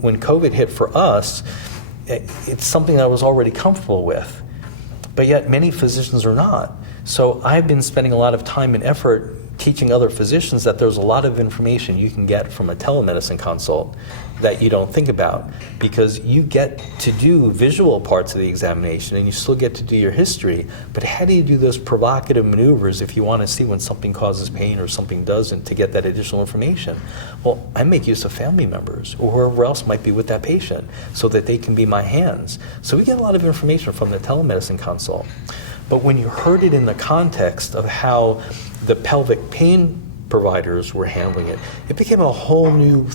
when COVID hit for us, it's something I was already comfortable with, but yet many physicians are not. So I've been spending a lot of time and effort teaching other physicians that there's a lot of information you can get from a telemedicine consult that you don't think about, because you get to do visual parts of the examination and you still get to do your history, but how do you do those provocative maneuvers if you want to see when something causes pain or something doesn't, to get that additional information? Well, I make use of family members or whoever else might be with that patient so that they can be my hands. So we get a lot of information from the telemedicine consult. But when you heard it in the context of how the pelvic pain providers were handling it, it became a whole new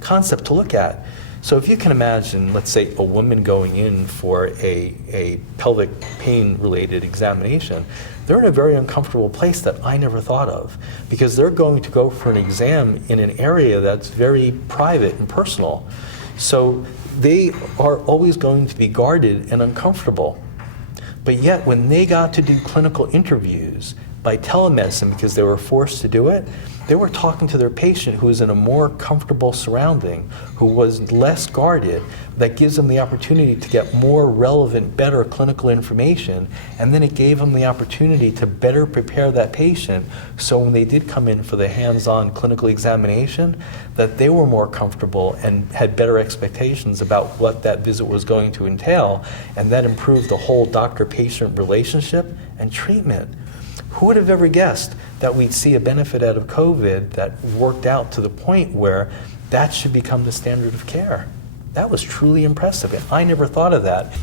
concept to look at. So if you can imagine, let's say, a woman going in for a pelvic pain related examination, they're in a very uncomfortable place that I never thought of, because they're going to go for an exam in an area that's very private and personal. So they are always going to be guarded and uncomfortable. But yet when they got to do clinical interviews by telemedicine, because they were forced to do it, they were talking to their patient who was in a more comfortable surrounding, who was less guarded. That gives them the opportunity to get more relevant, better clinical information, and then it gave them the opportunity to better prepare that patient, so when they did come in for the hands-on clinical examination, that they were more comfortable and had better expectations about what that visit was going to entail, and that improved the whole doctor-patient relationship and treatment. Who would have ever guessed that we'd see a benefit out of COVID that worked out to the point where that should become the standard of care? That was truly impressive, and I never thought of that.